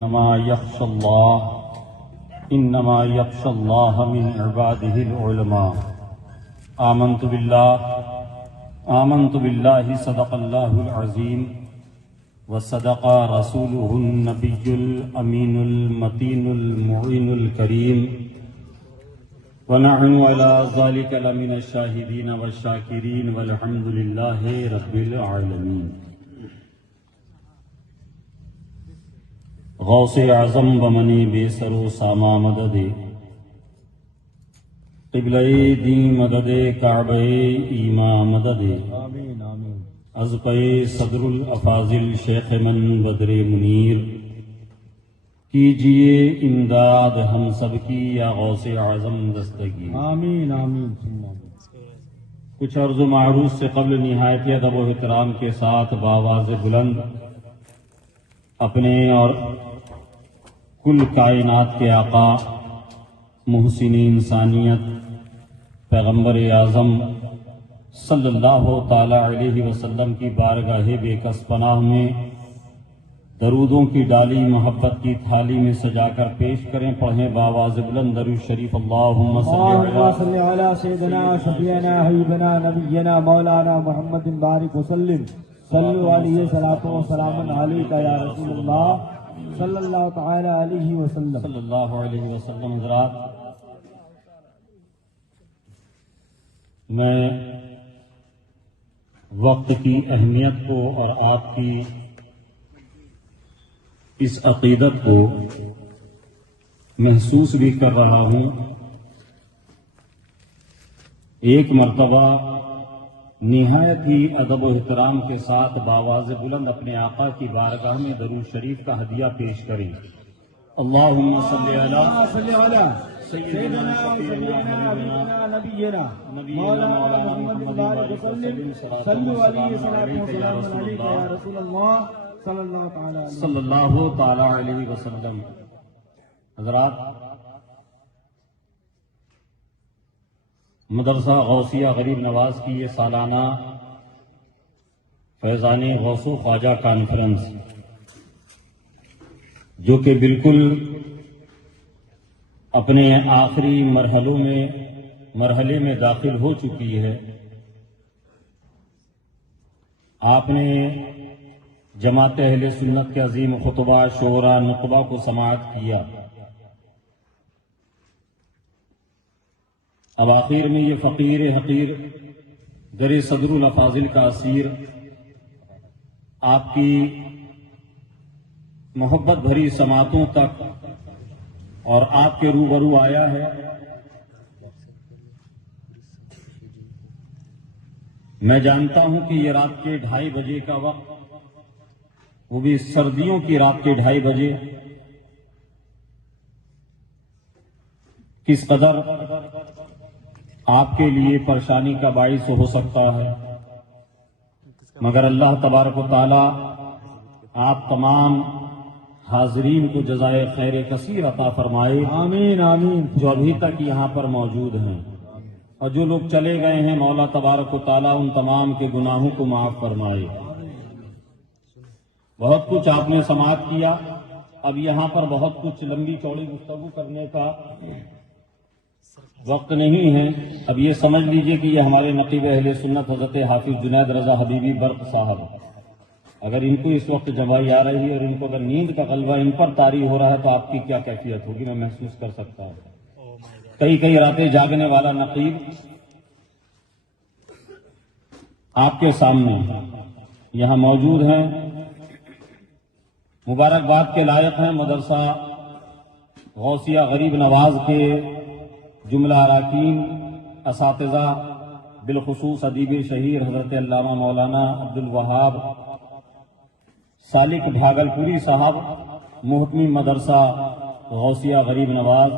إنما يخشى الله من عباده العلماء. آمنت بالله صدق الله العظيم وصدق رسوله النبي الأمين المتين المعين الكريم ونحن على ذلك لمن الشاهدين والشاكرين والحمد لله رب العالمين. غوث اعظم بمنی بے سر و ساما مدد قبلہ دین مدد کعبہ ایما مدد از پے صدر الافاضل شیخ من بدر منیر کیجئے امداد ہم سب کی یا غوث اعظم دستگی. آمین آمین. کچھ عرض و معروض سے قبل نہایت ادب و احترام کے ساتھ بآواز بلند اپنے اور کل کائنات کے آقا محسن انسانیت پیغمبر اعظم صلی اللہ تعالی علیہ وسلم کی بارگاہ بے کس پناہ میں درودوں کی ڈالی محبت کی تھالی میں سجا کر پیش کریں. پڑھیں بآواز بلند درود شریف. اللہم صلی علی سیدنا شفیعنا حبیبنا نبینا مولانا محمد بارک وسلم. صلو علیہ صلاۃ و سلام علیک یا رسول اللہ صلی اللہ تعالی علیہ وسلم. صلی اللہ علیہ وسلم. حضرات، میں وقت کی اہمیت کو اور آپ کی اس عقیدت کو محسوس بھی کر رہا ہوں. ایک مرتبہ نہایت ہی ادب و احترام کے ساتھ بآواز بلند اپنے آقا کی بارگاہ میں درود شریف کا ہدیہ پیش کریں. اللہم صلی علی سیدنا شفیعنا نبینا مولانا محمد بارک وسلم. صلو علیہ صلاۃ و سلام علیک یا رسول اللہ صلی اللہ تعالی علیہ وسلم. حضرات، مدرسہ غوثیہ غریب نواز کی یہ سالانہ فیضان غوث و خواجہ کانفرنس، جو کہ بالکل اپنے آخری مرحلے میں داخل ہو چکی ہے، آپ نے جماعت اہل سنت کے عظیم خطبہ شعراء نقبہ کو سماعت کیا. اب آخر میں یہ فقیر حقیر در صدر الافاضل کا اسیر آپ کی محبت بھری سماعتوں تک اور آپ کے روبرو آیا ہے. میں جانتا ہوں کہ یہ رات کے 2:30 بجے کا وقت، وہ بھی سردیوں کی رات کے 2:30 بجے، کس قدر آپ کے لیے پریشانی کا باعث ہو سکتا ہے، مگر اللہ تبارک و تعالی آپ تمام حاضرین کو جزائے خیر کثیر عطا فرمائے. آمین آمین. جو ابھی تک یہاں پر موجود ہیں اور جو لوگ چلے گئے ہیں، مولا تبارک و تعالی ان تمام کے گناہوں کو معاف فرمائے. بہت کچھ آپ نے سماعت کیا. اب یہاں پر بہت کچھ لمبی چوڑی گفتگو کرنے کا وقت نہیں ہے. اب یہ سمجھ لیجئے کہ یہ ہمارے نقیب اہل سنت حضرت حافظ جنید رضا حبیبی برق صاحب، اگر ان کو اس وقت جمائی آ رہی ہے اور ان کو اگر نیند کا غلبہ ان پر طاری ہو رہا ہے تو آپ کی کیا کیفیت ہوگی، میں محسوس کر سکتا ہوں. کئی راتیں جاگنے والا نقیب آپ کے سامنے یہاں موجود ہیں. مبارکباد کے لائق ہیں مدرسہ غوثیہ غریب نواز کے جملہ اراکین، اساتذہ، بالخصوص ادیب شہیر حضرت علامہ مولانا عبدالوہاب سالک بھاگلپوری صاحب، محتمی مدرسہ غوثیہ غریب نواز.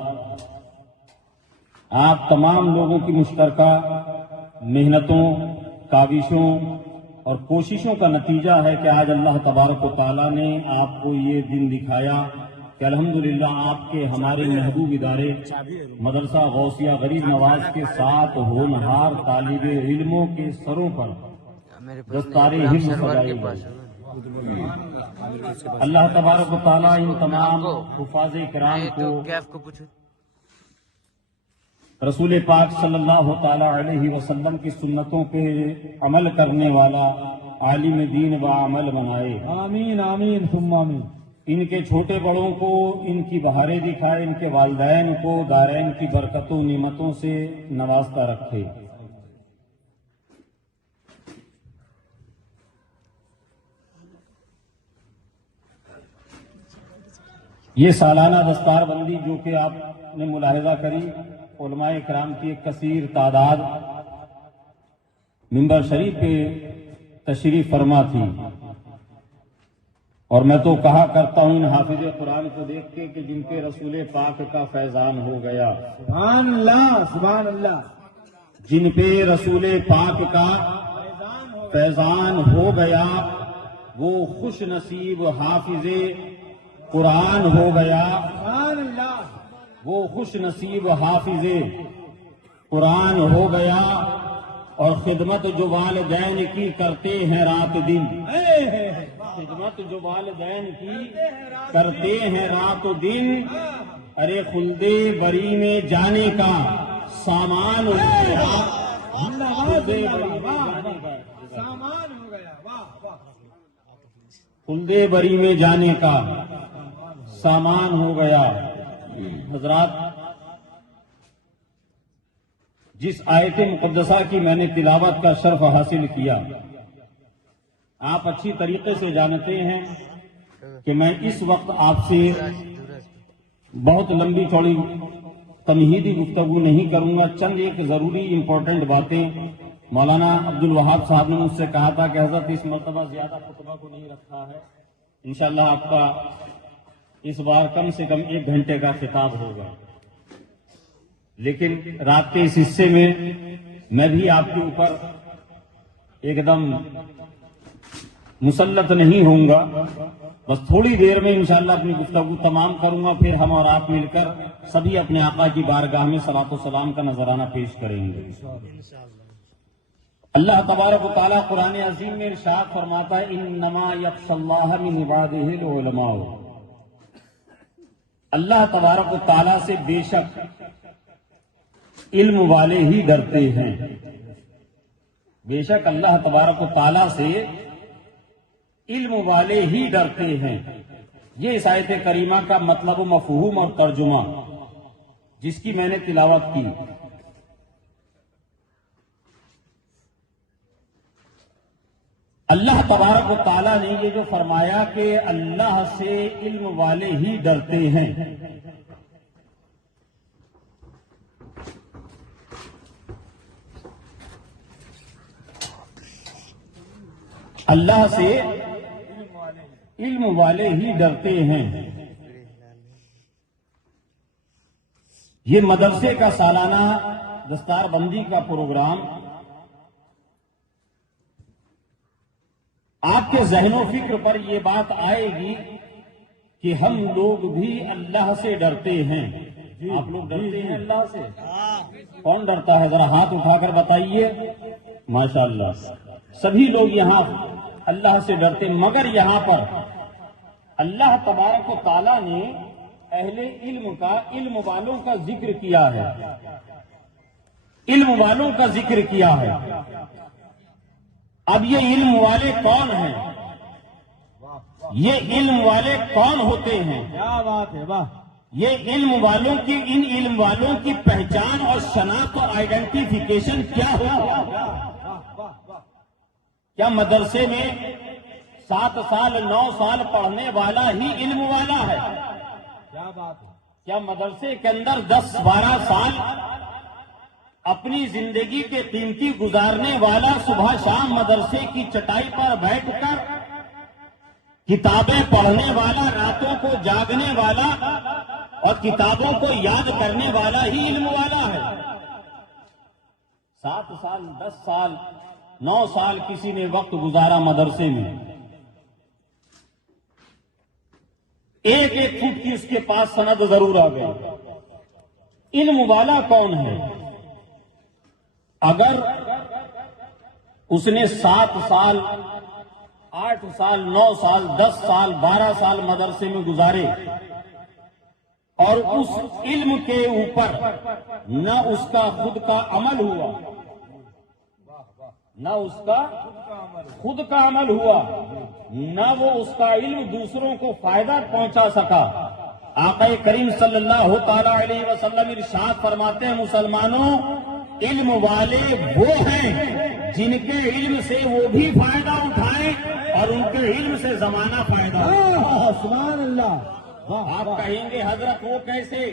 آپ تمام لوگوں کی مشترکہ محنتوں، کاوشوں اور کوششوں کا نتیجہ ہے کہ آج اللہ تبارک و تعالیٰ نے آپ کو یہ دن دکھایا کہ الحمدللہ آپ کے ہمارے محبوب ادارے مدرسہ غوثیہ غریب نواز کے 7 ہونہار طالب علموں کے سروں پر دستار علم سجائی گئی. اللہ تبارک و تعالیٰ ان تمام حفاظ کرام کو رسول پاک صلی اللہ تعالی علیہ وسلم کی سنتوں پہ عمل کرنے والا عالم دین و عمل بنائے. آمین آمین ثم آمین. ان کے چھوٹے بڑوں کو ان کی بہاریں دکھائے، ان کے والدین کو دارین کی برکتوں نعمتوں سے نوازتا رکھے. یہ سالانہ دستار بندی جو کہ آپ نے ملاحظہ کری، علماء کرام کی ایک کثیر تعداد منبر شریف پہ تشریف فرما تھی، اور میں تو کہا کرتا ہوں ان حافظ قرآن کو دیکھ کے کہ جن کے رسول پاک کا فیضان ہو گیا. سبحان اللہ سبحان اللہ. جن پہ رسول پاک کا فیضان ہو گیا وہ خوش نصیب حافظ قرآن ہو گیا. سبحان اللہ. وہ خوش نصیب حافظ قرآن ہو گیا. اور خدمت جو والدین کی کرتے ہیں رات دن، خدمت جو والدین کی کرتے ہیں رات و دن، ارے خلد بری میں جانے کا سامان ہو گیا. سامان ہو گیا. واہ واہ. خلد بری میں جانے کا سامان ہو گیا. حضرات، جس آیت مقدسہ کی میں نے تلاوت کا شرف حاصل کیا، آپ اچھی طریقے سے جانتے ہیں کہ میں اس وقت آپ سے بہت لمبی چوڑی تمہیدی گفتگو نہیں کروں گا. چند ایک ضروری امپورٹنٹ باتیں. مولانا عبد الوہاب صاحب نے مجھ سے کہا تھا کہ حضرت اس مرتبہ زیادہ خطبہ کو نہیں رکھا ہے، انشاءاللہ آپ کا اس بار کم سے کم 1 گھنٹے کا خطاب ہوگا. لیکن رات کے اس حصے میں میں بھی آپ کے اوپر ایک دم مسلط نہیں ہوں گا. بس تھوڑی دیر میں انشاءاللہ اپنی گفتگو تمام کروں گا، پھر ہم اور آپ مل کر سبھی اپنے آقا کی بارگاہ میں صلاۃ و سلام کا نذرانہ پیش کریں گے. اللہ تبارک و تعالیٰ قرآن عظیم میں ارشاد فرماتا ہے انما یخشی اللہ من عبادہ العلماء. اللہ تبارک و تعالیٰ سے بے شک علم والے ہی ڈرتے ہیں. بے شک اللہ تبارک و تعالیٰ سے علم والے ہی ڈرتے ہیں. یہ اس آیت کریمہ کا مطلب و مفہوم اور ترجمہ جس کی میں نے تلاوت کی. اللہ تبارک و تعالیٰ نے یہ جو فرمایا کہ اللہ سے علم والے ہی ڈرتے ہیں، اللہ سے علم والے ہی ڈرتے ہیں. یہ مدرسے کا سالانہ دستار بندی کا پروگرام آپ کے ذہن و فکر پر یہ بات آئے گی کہ ہم لوگ بھی اللہ سے ڈرتے ہیں. آپ لوگ ڈرتے ہیں اللہ سے؟ کون ڈرتا ہے؟ ذرا ہاتھ اٹھا کر بتائیے. ماشاءاللہ سبھی لوگ یہاں اللہ سے ڈرتے، مگر یہاں پر اللہ تبارک و تعالیٰ نے اہل علم کا، علم والوں کا ذکر کیا ہے. علم والوں کا ذکر کیا ہے. اب یہ علم والے کون ہیں؟ یہ علم والے کون ہوتے ہیں؟ کیا بات ہے. واہ. یہ علم والوں کی، ان علم والوں کی پہچان اور شناخت اور آئیڈینٹیفیکیشن کیا ہوگا؟ کیا مدرسے میں 7 سال 9 سال پڑھنے والا ہی علم والا ہے؟ کیا بات ہے. کیا مدرسے کے اندر 10-12 سال اپنی زندگی کے قیمتی گزارنے والا صبح شام مدرسے کی چٹائی پر بیٹھ کر کتابیں پڑھنے والا، راتوں کو جاگنے والا اور کتابوں کو یاد کرنے والا ہی علم والا ہے؟ 7 سال 10 سال 9 سال کسی نے وقت گزارا مدرسے میں، ایک ایک فٹ کی اس کے پاس سند ضرور آ گئی. علم والا کون ہے؟ اگر اس نے 7 سال 8 سال 9 سال 10 سال 12 سال مدرسے میں گزارے اور اس علم کے اوپر نہ اس کا خود کا عمل ہوا، نہ اس کا خود کا عمل ہوا، نہ وہ اس کا علم دوسروں کو فائدہ پہنچا سکا، آقا کریم صلی اللہ تعالی علیہ وسلم ارشاد فرماتے ہیں مسلمانوں، علم والے وہ ہیں جن کے علم سے وہ بھی فائدہ اٹھائیں اور ان کے علم سے زمانہ فائدہ اٹھائے۔ سبحان اللہ۔ آپ کہیں گے حضرت وہ کیسے؟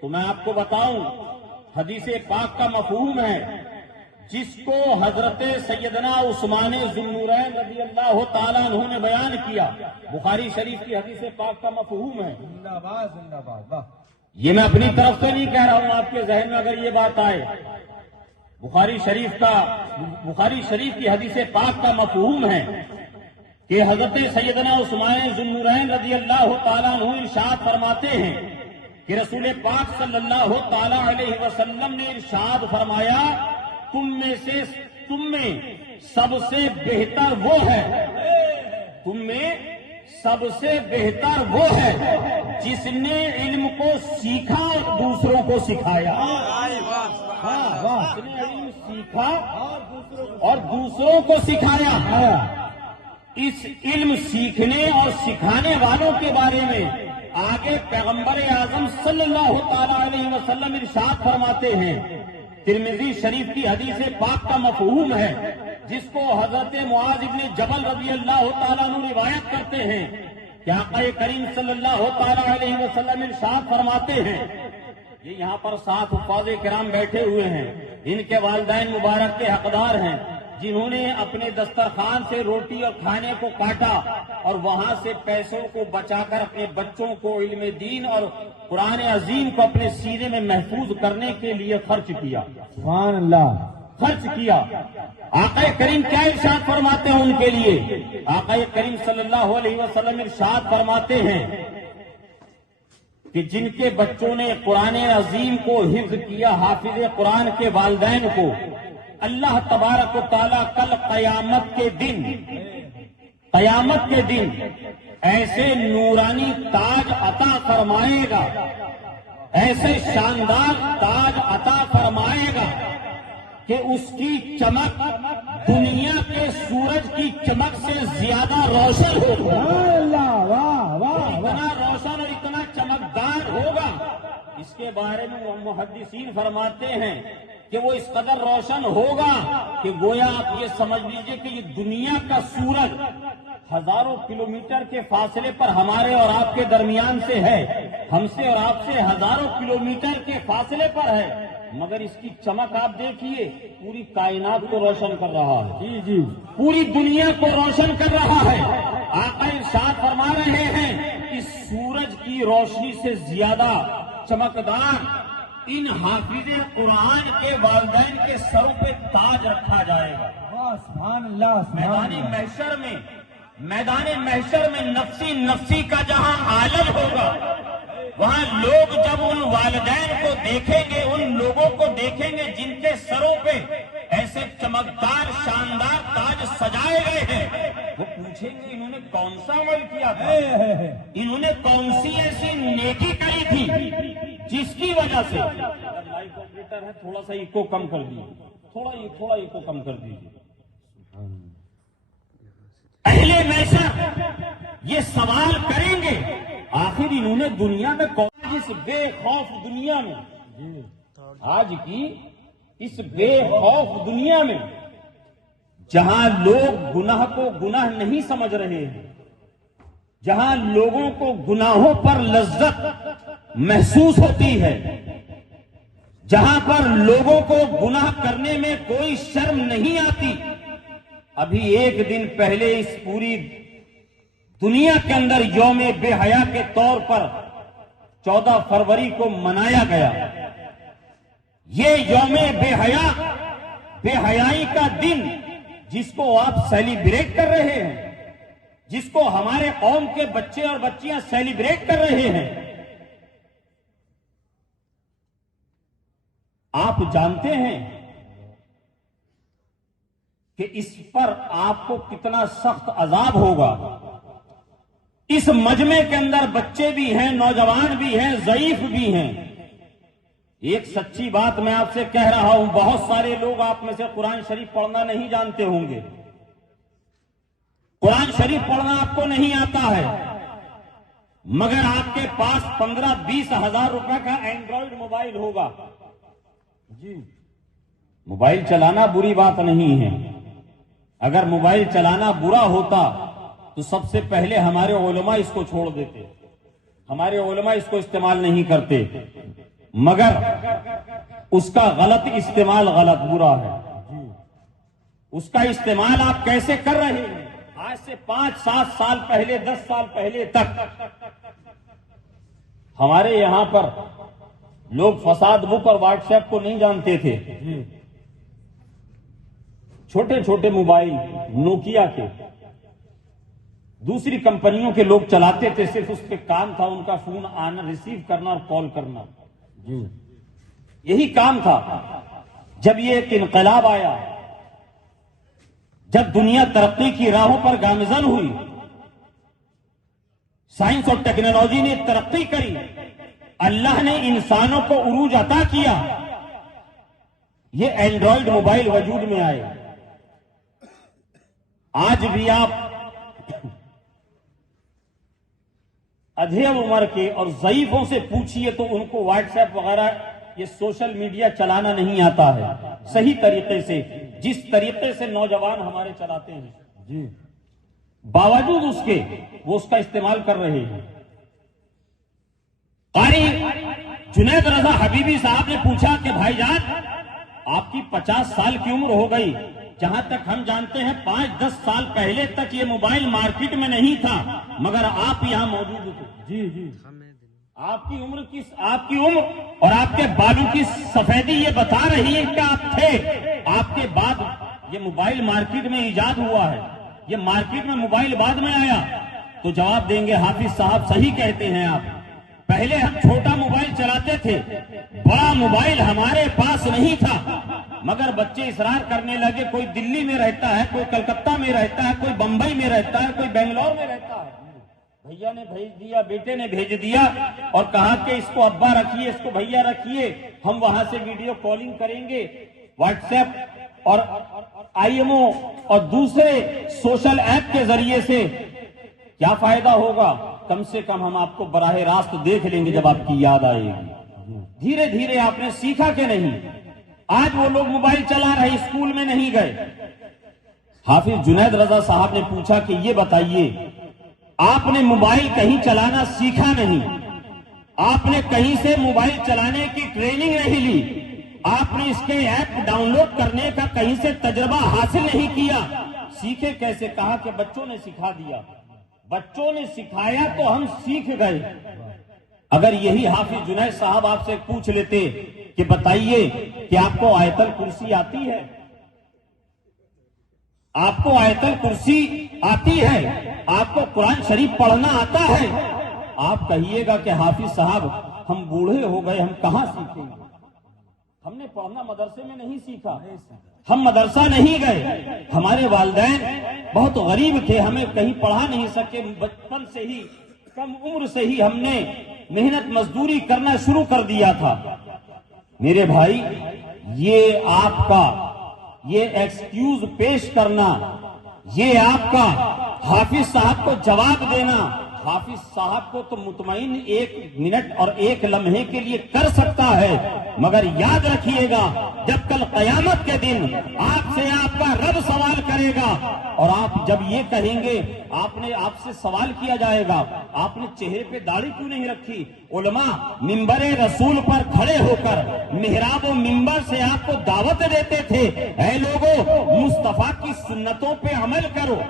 تو میں آپ کو بتاؤں، حدیث پاک کا مفہوم ہے جس کو حضرت سیدنا عثمان ذو النورین رضی اللہ تعالیٰ عنہ نے بیان کیا، بخاری شریف کی حدیث پاک کا مفہوم ہے۔ زندہ باد زندہ باد، واہ۔ یہ میں اپنی طرف سے نہیں کہہ رہا ہوں، آپ کے ذہن میں اگر یہ بات آئے، بخاری شریف کی حدیث پاک کا مفہوم ہے کہ حضرت سیدنا عثمان ذو النورین رضی اللہ تعالیٰ عنہ ارشاد فرماتے ہیں کہ رسول پاک صلی اللہ تعالیٰ علیہ وسلم نے ارشاد فرمایا، تم میں سب سے بہتر وہ ہے، تم میں سب سے بہتر وہ ہے جس نے علم کو سیکھا اور دوسروں کو سکھایا۔ جس نے علم سیکھا اور دوسروں کو سکھایا۔ اس علم سیکھنے اور سکھانے والوں کے بارے میں آگے پیغمبر اعظم صلی اللہ تعالی علیہ وسلم ارشاد فرماتے ہیں، ترمذی شریف کی حدیث پاک کا مفہوم ہے جس کو حضرت معاذ ابن جبل رضی اللہ تعالیٰ عنہ روایت کرتے ہیں کہ آقا کریم صلی اللہ تعالی علیہ وسلم ارشاد فرماتے ہیں، یہ یہاں پر 7 حفاظ کرام بیٹھے ہوئے ہیں، ان کے والدین مبارک کے حقدار ہیں جنہوں نے اپنے دسترخوان سے روٹی اور کھانے کو کاٹا اور وہاں سے پیسوں کو بچا کر اپنے بچوں کو علم دین اور قرآن عظیم کو اپنے سینے میں محفوظ کرنے کے لیے خرچ کیا۔ سبحان اللہ۔ خرچ کیا۔ آقا کریم کیا ارشاد فرماتے ہیں ان کے لیے؟ آقا کریم صلی اللہ علیہ وسلم ارشاد فرماتے ہیں کہ جن کے بچوں نے قرآن عظیم کو حفظ کیا، حافظ قرآن کے والدین کو اللہ تبارک و تعالیٰ کل قیامت کے دن ایسے نورانی تاج عطا فرمائے گا، ایسے شاندار تاج عطا فرمائے گا کہ اس کی چمک دنیا کے سورج کی چمک سے زیادہ روشن ہوگا۔ اتنا روشن اور اتنا چمکدار ہوگا، اس کے بارے میں محدثین فرماتے ہیں کہ وہ اس قدر روشن ہوگا کہ گویا آپ یہ سمجھ لیجئے کہ یہ دنیا کا سورج ہزاروں کلومیٹر کے فاصلے پر ہمارے اور آپ کے درمیان سے ہے، ہم سے اور آپ سے ہزاروں کلومیٹر کے فاصلے پر ہے، مگر اس کی چمک آپ دیکھیے پوری کائنات کو روشن کر رہا ہے، جی پوری دنیا کو روشن کر رہا ہے۔ آقا ارشاد فرما رہے ہیں کہ سورج کی روشنی سے زیادہ چمکدار ان حافظ قرآن کے والدین کے سروں پہ تاج رکھا جائے گا۔ سبحان اللہ۔ میدان محشر میں نفسی کا جہاں عالم ہوگا، وہاں لوگ جب ان والدین کو دیکھیں گے، ان لوگوں کو دیکھیں گے جن کے سروں پہ ایسے چمکدار شاندار تاج سجائے گئے ہیں، وہ پوچھیں گے انہوں نے کون سا عمل کیا تھا، انہوں نے کون سی ایسی نیکی کری تھی جس کی وجہ سے۔ لائف آپریٹر ہے، تھوڑا سا ایکو کم کر دیجیے، تھوڑا ایکو کم کر دیجیے۔ اہل محشر یہ سوال کریں گے، آخر انہوں نے دنیا میں اس بے خوف دنیا میں، آج کی اس بے خوف دنیا میں جہاں لوگ گناہ کو گناہ نہیں سمجھ رہے ہیں، جہاں لوگوں کو گناہوں پر لذت محسوس ہوتی ہے، جہاں پر لوگوں کو گناہ کرنے میں کوئی شرم نہیں آتی، ابھی ایک دن پہلے اس پوری دنیا کے اندر یوم بے حیا کے طور پر 14 فروری کو منایا گیا۔ یہ یوم بے حیائی کا دن جس کو آپ سیلیبریٹ کر رہے ہیں، جس کو ہمارے قوم کے بچے اور بچیاں سیلیبریٹ کر رہے ہیں، آپ جانتے ہیں کہ اس پر آپ کو کتنا سخت عذاب ہوگا. اس مجمع کے اندر بچے بھی ہیں، نوجوان بھی ہیں، ضعیف بھی ہیں. ایک سچی بات میں آپ سے کہہ رہا ہوں، بہت سارے لوگ آپ میں سے قرآن شریف پڑھنا نہیں جانتے ہوں گے، قرآن شریف پڑھنا آپ کو نہیں آتا ہے، مگر آپ کے پاس 15-20 ہزار روپے کا اینڈرائیڈ موبائل ہوگا. جی موبائل چلانا بری بات نہیں ہے. اگر موبائل چلانا برا ہوتا تو سب سے پہلے ہمارے علماء اس کو چھوڑ دیتے، ہمارے علماء اس کو استعمال نہیں کرتے، مگر اس کا غلط استعمال غلط برا ہے. اس کا استعمال آپ کیسے کر رہے ہیں؟ آج سے 5-7 سال پہلے، 10 سال پہلے تک ہمارے یہاں پر لوگ فساد بک اور واٹس ایپ کو نہیں جانتے تھے. چھوٹے چھوٹے موبائل نوکیا کے دوسری کمپنیوں کے لوگ چلاتے تھے، صرف اس پہ کام تھا ان کا فون آنا، ریسیو کرنا اور کال کرنا. یہی کام تھا. جب یہ ایک انقلاب آیا، جب دنیا ترقی کی راہوں پر گامزن ہوئی، سائنس اور ٹیکنالوجی نے ترقی کری، اللہ نے انسانوں کو عروج عطا کیا، یہ اینڈرائیڈ موبائل وجود میں آئے. آج بھی آپ ادھیڑ عمر کے اور ضعیفوں سے پوچھئے تو ان کو واٹس ایپ وغیرہ یہ سوشل میڈیا چلانا نہیں آتا ہے صحیح طریقے سے، جس طریقے سے نوجوان ہمارے چلاتے ہیں. جی باوجود اس کے وہ اس کا استعمال کر رہے ہیں. قاری جنید رضا حبیبی صاحب نے پوچھا کہ بھائی جان آپ کی 50 سال کی عمر ہو گئی، جہاں تک ہم جانتے ہیں 5-10 سال پہلے تک یہ موبائل مارکیٹ میں نہیں تھا، مگر آپ یہاں موجود تھے. جی جی آپ کی عمر اور آپ کے بالوں کی سفیدی یہ بتا رہی ہے کہ آپ تھے. آپ کے بعد یہ موبائل مارکیٹ میں ایجاد ہوا ہے، یہ مارکیٹ میں موبائل بعد میں آیا. تو جواب دیں گے حافظ صاحب صحیح کہتے ہیں آپ، پہلے ہم چھوٹا موبائل چلاتے تھے، بڑا موبائل ہمارے پاس نہیں تھا، مگر بچے اصرار کرنے لگے. کوئی دلی میں رہتا ہے، کوئی کلکتہ میں رہتا ہے، کوئی بمبئی میں رہتا ہے، کوئی بنگلور میں رہتا ہے. بھیا نے بھیج دیا، بیٹے نے بھیج دیا اور کہا کہ اس کو ابا رکھیے، اس کو بھیا رکھیے، ہم وہاں سے ویڈیو کالنگ کریں گے. واٹس ایپ اور آئی ایم او اور دوسرے سوشل ایپ کے ذریعے سے کیا فائدہ ہوگا؟ کم سے کم ہم آپ کو براہ راست دیکھ لیں گے جب آپ کی یاد آئے گی. دھیرے دھیرے آپ نے سیکھا کہ نہیں؟ آج وہ لوگ موبائل چلا رہے، اسکول میں نہیں گئے. حافظ جنید رضا صاحب نے پوچھا کہ یہ بتائیے، آپ نے موبائل کہیں چلانا سیکھا نہیں، آپ نے کہیں سے موبائل چلانے کی ٹریننگ نہیں لی، آپ نے اس کے ایپ ڈاؤن لوڈ کرنے کا کہیں سے تجربہ حاصل نہیں کیا. سیکھے کیسے؟ کہا کہ بچوں نے سکھا دیا، بچوں نے سکھایا تو ہم سیکھ گئے. اگر یہی حافظ جنید صاحب آپ سے پوچھ لیتے کہ بتائیے کہ آپ کو آیت الکرسی آتی ہے، آپ کو آیت الکرسی آتی ہے، آپ کو قرآن شریف پڑھنا آتا ہے، آپ کہیے گا کہ حافظ صاحب ہم بوڑھے ہو گئے، ہم کہاں سیکھیں گے؟ ہم نے پڑھنا مدرسے میں نہیں سیکھا، ہم مدرسہ نہیں گئے، ہمارے والدین بہت غریب تھے، ہمیں کہیں پڑھا نہیں سکے. بچپن سے ہی، کم عمر سے ہی ہم نے محنت مزدوری کرنا شروع کر دیا تھا. میرے بھائی، یہ آپ کا یہ ایکسکیوز پیش کرنا، یہ آپ کا حافظ صاحب کو جواب دینا، حافظ صاحب کو تو مطمئن 1 منٹ اور 1 لمحے کے لیے کر سکتا ہے، مگر یاد رکھیے گا جب کل قیامت کے دن آپ سے آپ کا رب سوال کرے گا اور آپ جب یہ کہیں گے، آپ سے سوال کیا جائے گا آپ نے چہرے پہ داڑھی کیوں نہیں رکھی؟ علماء منبر رسول پر کھڑے ہو کر محراب و منبر سے آپ کو دعوت دیتے تھے، اے لوگوں مصطفیٰ کی سنتوں پہ عمل کرو،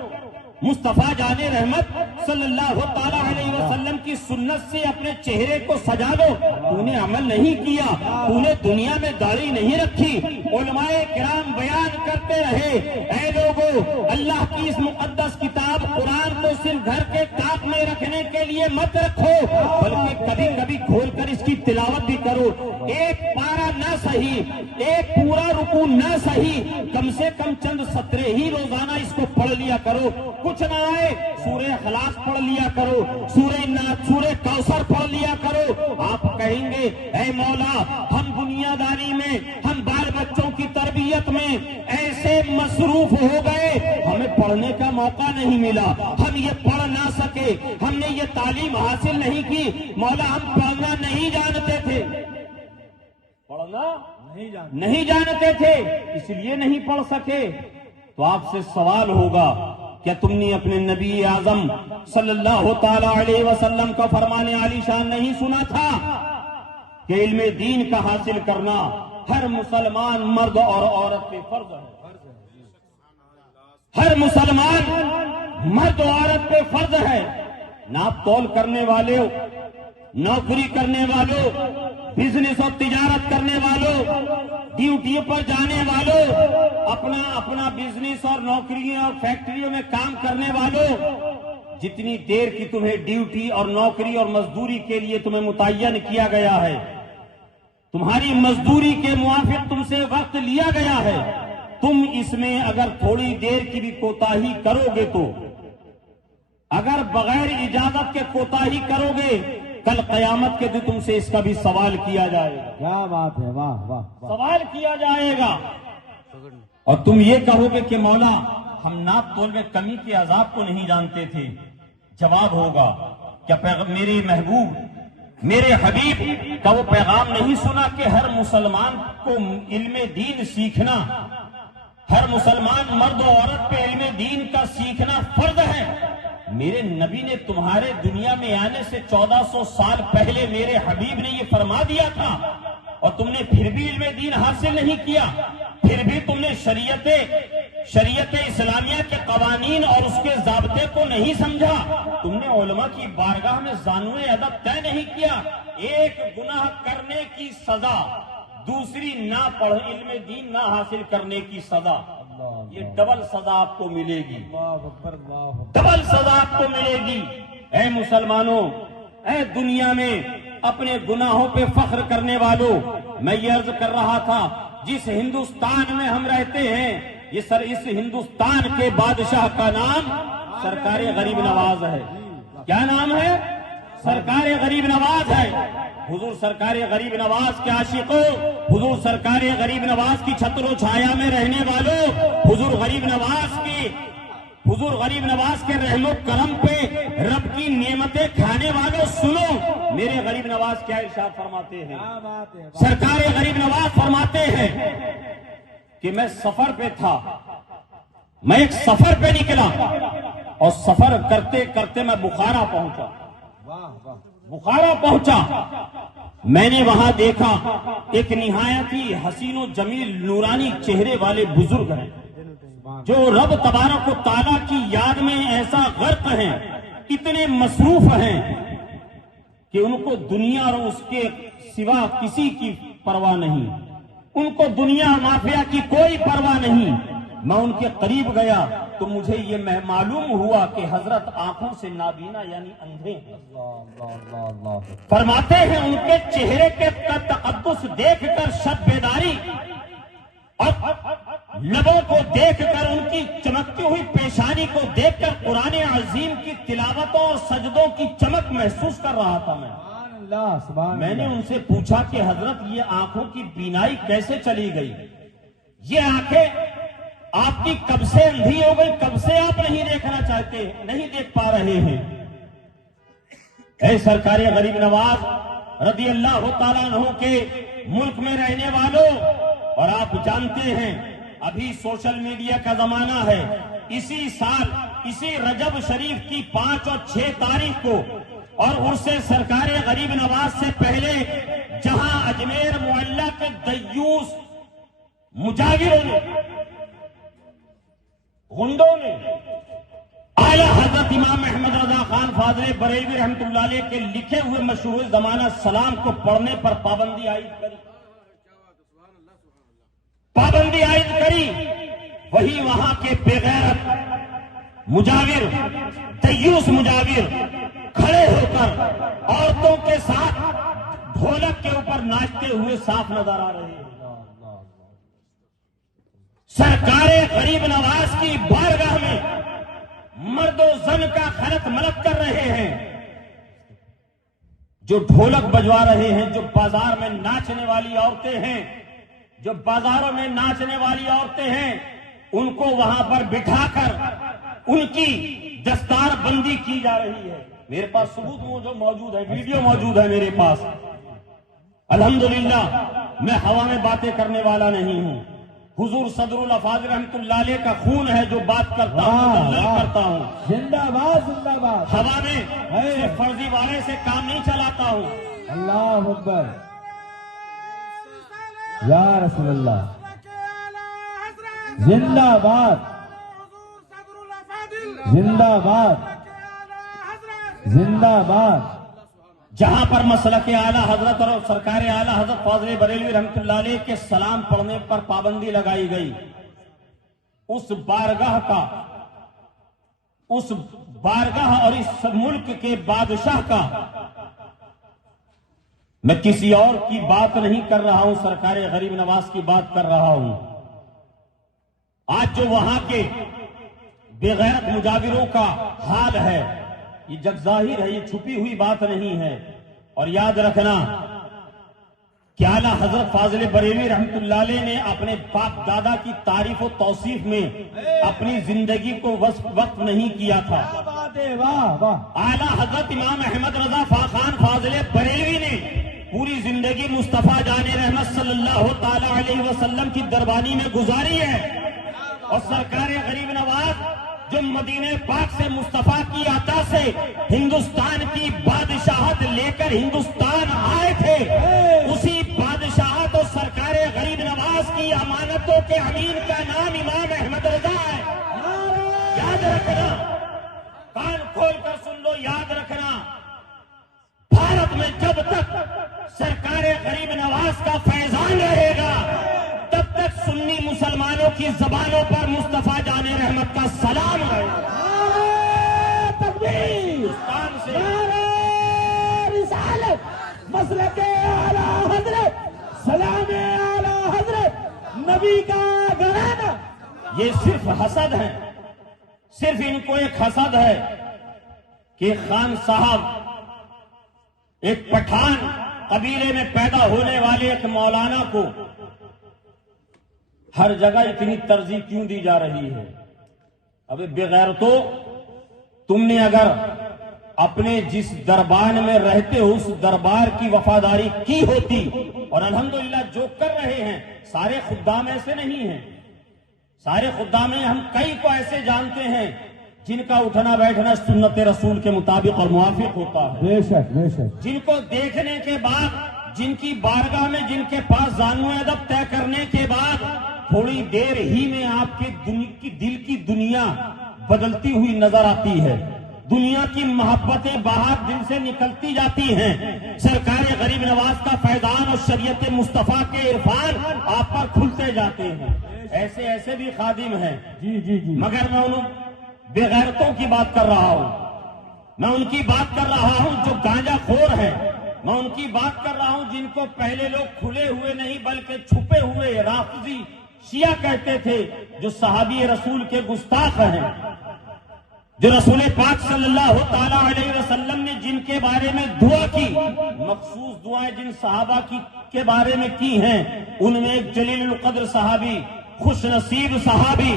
مصطفیٰ جان رحمت صلی اللہ تعالی علیہ وسلم کی سنت سے اپنے چہرے کو سجا لو. تو نے عمل نہیں کیا، تو نے دنیا میں داڑھی نہیں رکھی. علماء کرام بیان کرتے رہے، اے لوگوں اللہ کی اس مقدس کتاب قرآن کو صرف گھر کے ٹاپ میں رکھنے کے لیے مت رکھو، بلکہ کبھی کبھی کھول کر اس کی تلاوت بھی کرو. ایک پارا نہ صحیح، ایک پورا رکوع نہ صحیح، کم سے کم چند سطرے ہی روزانہ اس کو پڑھ لیا کرو، کچھ نہ آئے سورہ اخلاص پڑھ لیا کرو، سورہ کوثر پڑھ لیا کرو۔ آپ کہیں گے اے مولا ہم دنیا داری میں، ہم بال بچوں کی تربیت میں ایسے مصروف ہو گئے، ہمیں پڑھنے کا موقع نہیں ملا، ہم یہ پڑھ نہ سکے، ہم نے یہ تعلیم حاصل نہیں کی۔ مولا ہم پڑھنا نہیں جانتے تھے، پڑھنا نہیں جانتے تھے، اس لیے نہیں پڑھ سکے۔ تو آپ سے سوال ہوگا، کیا تم نے اپنے نبی اعظم صلی اللہ تعالی علیہ وسلم کا فرمان عالی شان نہیں سنا تھا کہ علم دین کا حاصل کرنا ہر مسلمان مرد اور عورت پہ فرض ہے؟ ہر مسلمان مرد و عورت پہ فرض ہے۔ ناپ تول کرنے والوں، نوکری کرنے والوں، بزنس اور تجارت کرنے والوں، ڈیوٹی پر جانے والوں، اپنا بزنس اور نوکریوں اور فیکٹریوں میں کام کرنے والوں، جتنی دیر کی تمہیں ڈیوٹی اور نوکری اور مزدوری کے لیے تمہیں متعین کیا گیا ہے، تمہاری مزدوری کے موافق تم سے وقت لیا گیا ہے، تم اس میں اگر تھوڑی دیر کی بھی کوتاہی کرو گے، تو اگر بغیر اجازت کے کوتاہی کرو گے، کل قیامت کے دن تم سے اس کا بھی سوال کیا جائے گا۔ کیا بات ہے، واہ واہ، سوال کیا جائے گا، اور تم یہ کہو گے کہ مولا ہم ناپ تول میں کمی کے عذاب کو نہیں جانتے تھے۔ جواب ہوگا، کیا میرے محبوب، میرے حبیب کا وہ پیغام نہیں سنا کہ ہر مسلمان کو علم دین سیکھنا، ہر مسلمان مرد و عورت پہ علم دین کا سیکھنا فرض ہے؟ میرے نبی نے تمہارے دنیا میں آنے سے 1400 سال پہلے میرے حبیب نے یہ فرما دیا تھا، اور تم نے پھر بھی علم دین حاصل نہیں کیا، پھر بھی تم نے شریعت اسلامیہ کے قوانین اور اس کے ضابطے کو نہیں سمجھا، تم نے علماء کی بارگاہ میں زانوئے ادب طے نہیں کیا۔ ایک گناہ کرنے کی سزا، دوسری نہ پڑھ علم دین نہ حاصل کرنے کی سزا، یہ ڈبل سزا آپ کو ملے گی، ڈبل سزا آپ کو ملے گی۔ اے مسلمانوں، اے دنیا میں اپنے گناہوں پہ فخر کرنے والوں، میں یہ عرض کر رہا تھا، جس ہندوستان میں ہم رہتے ہیں، اس ہندوستان کے بادشاہ کا نام سرکار غریب نواز ہے۔ کیا نام ہے؟ سرکار غریب نواز ہے۔ حضور سرکار غریب نواز کے عاشقوں، حضور سرکار غریب نواز کی چھتر و چھایا میں رہنے والوں، حضور غریب نواز کے رحم و کرم پہ رب کی نعمتیں کھانے والوں، سنو میرے غریب نواز کیا ارشاد فرماتے ہیں۔ سرکار غریب نواز فرماتے ہیں کہ میں سفر پہ تھا، میں ایک سفر پہ نکلا، اور سفر کرتے کرتے میں بخارا پہنچا، میں نے وہاں دیکھا ایک نہایت ہی حسین و جمیل نورانی چہرے والے بزرگ ہیں، جو رب تبارک و تعالیٰ کی یاد میں ایسا غرق ہیں، اتنے مصروف ہیں کہ ان کو دنیا اور اس کے سوا کسی کی پرواہ نہیں، ان کو دنیا مافیا کی کوئی پرواہ نہیں۔ میں ان کے قریب گیا تو مجھے یہ معلوم ہوا کہ حضرت آنکھوں سے نابینا یعنی اندھے ہیں۔ فرماتے ہیں ان کے چہرے کے تقدس دیکھ کر شب بیداری، اور لبوں کو دیکھ کر ان کی چمکتی ہوئی پیشانی کو دیکھ کر قرآن عظیم کی تلاوتوں اور سجدوں کی چمک محسوس کر رہا تھا۔ میں نے ان سے پوچھا کہ حضرت یہ آنکھوں کی بینائی کیسے چلی گئی؟ یہ آنکھیں آپ کی کب سے اندھی ہو گئی؟ کب سے آپ نہیں دیکھنا چاہتے، نہیں دیکھ پا رہے ہیں؟ اے سرکار غریب نواز رضی اللہ تعالیٰ عنہ کے ملک میں رہنے والوں، اور آپ جانتے ہیں ابھی سوشل میڈیا کا زمانہ ہے، اسی سال اسی رجب شریف کی 5 اور 6 تاریخ کو، اور عرس سرکار غریب نواز سے پہلے جہاں اجمیر معلیٰ کے دیوس مجاوروں نے، غنڈوں نے اعلیٰ حضرت امام احمد رضا خان فاضل بریلوی رحمۃ اللہ علیہ کے لکھے ہوئے مشہور زمانہ سلام کو پڑھنے پر پابندی عائد کری، وہی وہاں کے بے غیرت مجاور، دیوس مجاور کھڑے ہو کر عورتوں کے ساتھ ڈھولک کے اوپر ناچتے ہوئے صاف نظر آ رہے ہیں۔ سرکار غریب نواز کی بارگاہ میں مرد و زن کا خلط ملط کر رہے ہیں، جو ڈھولک بجوا رہے ہیں، جو بازار میں ناچنے والی عورتیں ہیں، جو بازاروں میں ناچنے والی عورتیں ہیں، ان کو وہاں پر بٹھا کر ان کی دستار بندی کی جا رہی ہے۔ میرے پاس ثبوت جو موجود ہے، ویڈیو موجود ہے میرے پاس۔ الحمدللہ میں ہوا میں باتیں کرنے والا نہیں ہوں، حضور صدر الافاضل رحمت اللہ علیہ کا خون ہے جو بات کرتا ہوں، مدلل کرتا ہوں۔ زندہ باد زندہ باد۔ ہوا میں صرف فرضی والے سے کام نہیں چلاتا ہوں۔ اللہ اکبر، یا رسول اللہ، زندہ باد زندہ باد زندہ باد۔ جہاں پر مسلک اعلیٰ حضرت اور سرکار اعلیٰ حضرت فاضل بریلوی رحمت اللہ علیہ کے سلام پڑھنے پر پابندی لگائی گئی، اس بارگاہ اور اس ملک کے بادشاہ کا میں کسی اور کی بات نہیں کر رہا ہوں، سرکار غریب نواز کی بات کر رہا ہوں۔ آج جو وہاں کے بے غیرت مجاوروں کا حال ہے، یہ جگ ظاہر ہے، یہ چھپی ہوئی بات نہیں ہے۔ اور یاد رکھنا کہ اعلیٰ حضرت فاضل بریلوی رحمت اللہ علیہ نے اپنے باپ دادا کی تعریف و توصیف میں اپنی زندگی کو وقف نہیں کیا تھا۔ واہ واہ۔ اعلیٰ حضرت امام احمد رضا خان فاضل بریلوی نے پوری زندگی مصطفیٰ جان رحمت صلی اللہ تعالی علیہ وسلم کی دربانی میں گزاری ہے، اور سرکار غریب نواز جو مدینہ پاک سے مصطفیٰ کی عطا سے ہندوستان کی بادشاہت لے کر ہندوستان آئے تھے، اسی بادشاہت اور سرکار غریب نواز کی امانتوں کے امین کا نام امام احمد رضا ہے۔ یاد رکھنا، کان کھول کر سن لو، یاد رکھنا، بھارت میں جب تک سرکار غریب نواز کا فیضان رہے گا، تب تک سنی مسلمانوں کی زبانوں پر مصطفیٰ جان رحمت کا سلام رہے گا۔ ہندوستان سے رسالت، مسلک اعلیٰ حضرت، سلام اعلیٰ حضرت، نبی کا گھرانہ۔ یہ صرف حسد ہے، صرف ان کو ایک حسد ہے کہ خان صاحب ایک پٹھان قبیلے میں پیدا ہونے والے ایک مولانا کو ہر جگہ اتنی ترجیح کیوں دی جا رہی ہے؟ ابے بغیرتو، تم نے اگر اپنے جس دربار میں رہتے ہو اس دربار کی وفاداری کی ہوتی، اور الحمدللہ جو کر رہے ہیں سارے خدام ایسے نہیں ہیں، سارے خدام میں ہم کئی کو ایسے جانتے ہیں جن کا اٹھنا بیٹھنا سنت رسول کے مطابق اور موافق ہوتا ہے، بے شک بے شک، جن کو دیکھنے کے بعد، جن کی بارگاہ میں، جن کے پاس زانو ادب طے کرنے کے بعد تھوڑی دیر ہی میں آپ کے دل کی دنیا بدلتی ہوئی نظر آتی ہے، دنیا کی محبتیں باہر دل سے نکلتی جاتی ہیں، سرکار غریب نواز کا فیضان اور شریعت مصطفیٰ کے عرفان آپ پر کھلتے جاتے ہیں۔ ایسے ایسے بھی خادم ہیں، جی جی جی، مگر میں ان بغیرتوں کی بات کر رہا ہوں، میں ان کی بات کر رہا ہوں جو گانجا خور ہیں، میں ان کی بات کر رہا ہوں جن کو پہلے لوگ کھلے ہوئے نہیں بلکہ چھپے ہوئے رافضی شیعہ کہتے تھے، جو صحابی رسول کے گستاخ ہیں، جو رسول پاک صلی اللہ تعالی علیہ وسلم نے جن کے بارے میں دعا کی، مخصوص دعائیں جن صحابہ کے بارے میں کی ہیں، ان میں ایک جلیل القدر صحابی، خوش نصیب صحابی،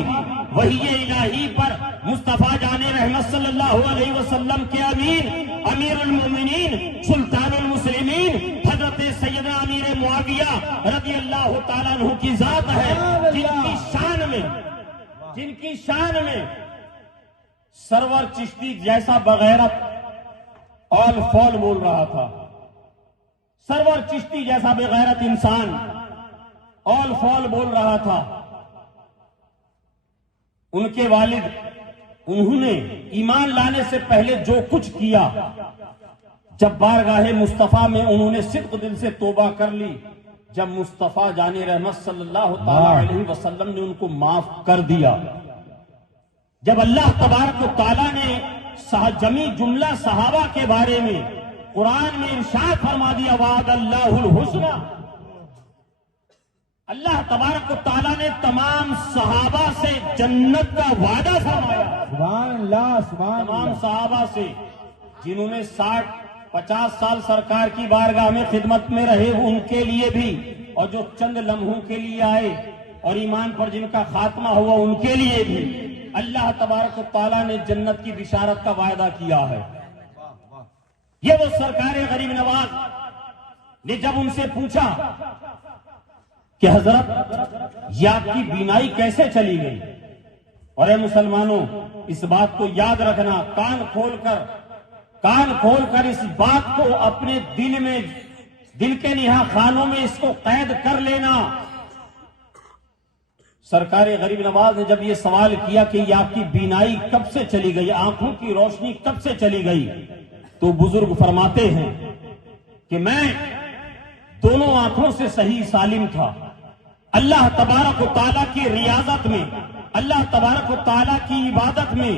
وحی الہی پر مصطفیٰ جان رحمت صلی اللہ علیہ وسلم کے امین، امیر المومنین، سلطان المسلمین، حضرت سیدنا امیر معاویہ رضی اللہ تعالیٰ عنہ کی ذات ہے، جن کی شان میں سرور چشتی جیسا بغیرت اول فول بول رہا تھا، سرور چشتی جیسا بغیرت انسان اول فول بول رہا تھا۔ ان کے والد، انہوں نے ایمان لانے سے پہلے جو کچھ کیا، جب بارگاہ مصطفیٰ میں انہوں نے صدق دل سے توبہ کر لی، جب مصطفیٰ جان رحمت صلی اللہ تعالی علیہ وسلم نے ان کو معاف کر دیا، جب اللہ تبارک و تعالیٰ نے جمی جملہ صحابہ کے بارے میں قرآن میں ارشاد فرما دیا وعد اللہ الحسنى، اللہ تبارک و تعالیٰ نے تمام صحابہ سے جنت کا وعدہ فرمایا، سبحان اللہ سبحان تمام اللہ۔ صحابہ سے جنہوں نے 60-50 سال سرکار کی بارگاہ میں خدمت میں رہے ان کے لیے بھی، اور جو چند لمحوں کے لیے آئے اور ایمان پر جن کا خاتمہ ہوا ان کے لیے بھی اللہ تبارک و تعالیٰ نے جنت کی بشارت کا وعدہ کیا ہے۔ یہ وہ سرکار غریب نواز نے جب ان سے پوچھا کہ حضرت یہ آپ کی بینائی کیسے چلی گئی، اور اے مسلمانوں اس بات کو یاد رکھنا، کان کھول کر اس بات کو اپنے دل کے نہا خانوں میں اس کو قید کر لینا۔ سرکار غریب نواز نے جب یہ سوال کیا کہ یہ آپ کی بینائی کب سے چلی گئی، آنکھوں کی روشنی کب سے چلی گئی، تو بزرگ فرماتے ہیں کہ میں دونوں آنکھوں سے صحیح سالم تھا، اللہ تبارک و تعالیٰ کی ریاضت میں، اللہ تبارک و تعالیٰ کی عبادت میں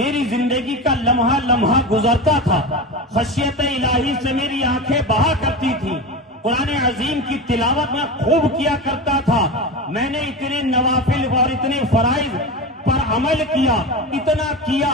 میری زندگی کا لمحہ لمحہ گزرتا تھا، خشیت الہی سے میری آنکھیں بہا کرتی تھی، قرآن عظیم کی تلاوت میں خوب کیا کرتا تھا، میں نے اتنے نوافل اور اتنے فرائض پر عمل کیا، اتنا کیا،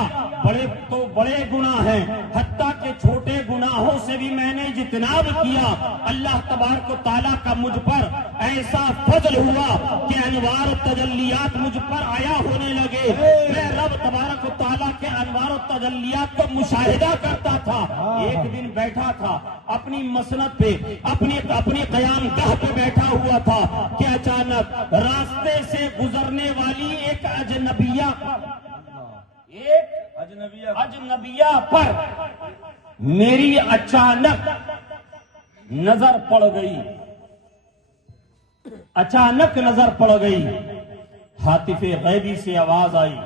بڑے گناہ ہیں، حتیٰ کہ چھوٹے گناہوں سے بھی میں نے اجتناب کیا، اللہ تبارک و تعالیٰ کا مجھ پر ایسا فضل ہوا کہ انوار و تجلیات مجھ پر عیا ہونے لگے، میں رب تبارک و تعالیٰ کے انوار و تجلیات کو مشاہدہ کرتا تھا۔ ایک دن بیٹھا تھا اپنی مسند پہ، اپنی قیام گاہ پہ بیٹھا ہوا تھا کہ اچانک راستے سے گزرنے والی ایک اجنبیہ پر میری اچانک نظر پڑ گئی، ہاتف غیبی سے آواز آئی،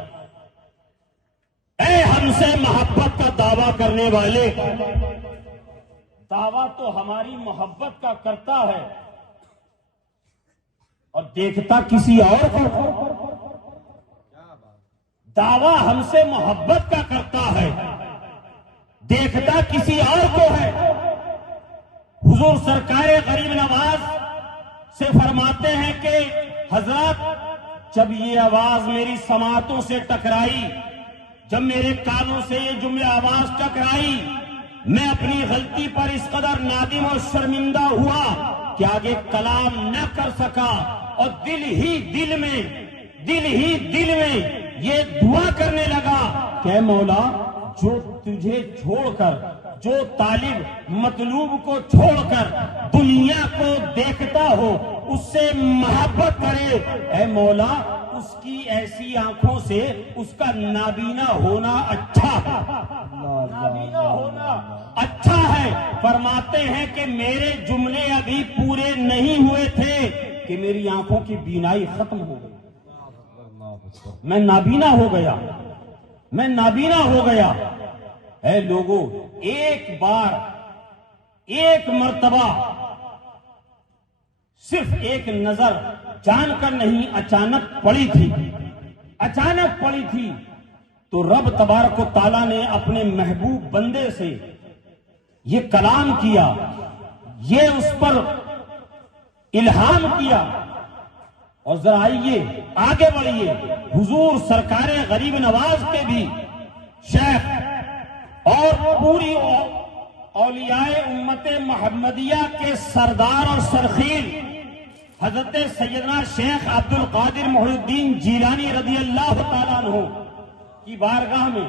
اے ہم سے محبت کا دعویٰ کرنے والے، دعویٰ تو ہماری محبت کا کرتا ہے اور دیکھتا کسی اور کو، دعویٰ ہم سے محبت کا کرتا ہے، دیکھتا کسی اور کو ہے۔ حضور سرکار غریب نواز سے فرماتے ہیں کہ حضرت جب یہ آواز میری سماعتوں سے ٹکرائی، جب میرے کانوں سے یہ جملہ آواز ٹکرائی، میں اپنی غلطی پر اس قدر نادم اور شرمندہ ہوا کہ آگے کلام نہ کر سکا، اور دل ہی دل میں یہ دعا کرنے لگا کہ اے مولا، جو تجھے چھوڑ کر، جو طالب مطلوب کو چھوڑ کر دنیا کو دیکھتا ہو اس سے محبت کرے، اے مولا اس کی ایسی آنکھوں سے اس کا نابینا ہونا اچھا ہے، نابینا ہونا اچھا ہے۔ فرماتے ہیں کہ میرے جملے ابھی پورے نہیں ہوئے تھے کہ میری آنکھوں کی بینائی ختم ہو گئی، میں نابینا ہو گیا۔ اے لوگوں، ایک مرتبہ صرف ایک نظر جان کر نہیں، اچانک پڑی تھی تو رب تبارک و تعالیٰ نے اپنے محبوب بندے سے یہ کلام کیا، یہ اس پر الہام کیا۔ اور ذرا آئیے آگے بڑھیے، حضور سرکار غریب نواز کے بھی شیخ اور پوری اولیاء امت محمدیہ کے سردار اور سرخیل حضرت سیدنا شیخ عبد القادر محی الدین جیلانی رضی اللہ تعالیٰ عنہ کی بارگاہ میں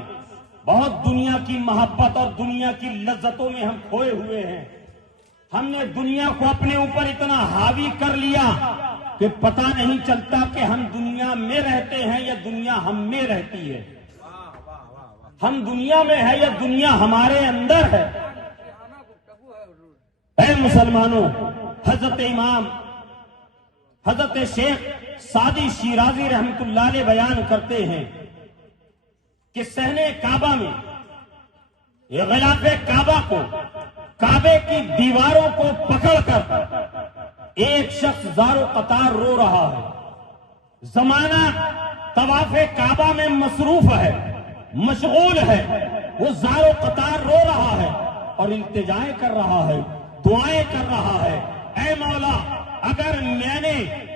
بہت دنیا کی محبت اور دنیا کی لذتوں میں ہم کھوئے ہوئے ہیں، ہم نے دنیا کو اپنے اوپر اتنا حاوی کر لیا کہ پتہ نہیں چلتا کہ ہم دنیا میں رہتے ہیں یا دنیا ہم میں رہتی ہے، ہم دنیا میں ہے یا دنیا ہمارے اندر ہے۔ اے مسلمانوں، حضرت شیخ سعدی شیرازی رحمت اللہ علیہ بیان کرتے ہیں کہ صحن کعبہ میں غلاف کعبہ کو، کعبے کی دیواروں کو پکڑ کر ایک شخص زار و قطار رو رہا ہے، زمانہ طواف کعبہ میں مصروف ہے، مشغول ہے، وہ زار و قطار رو رہا ہے، اور التجائیں کر رہا ہے، دعائیں کر رہا ہے، اے مولا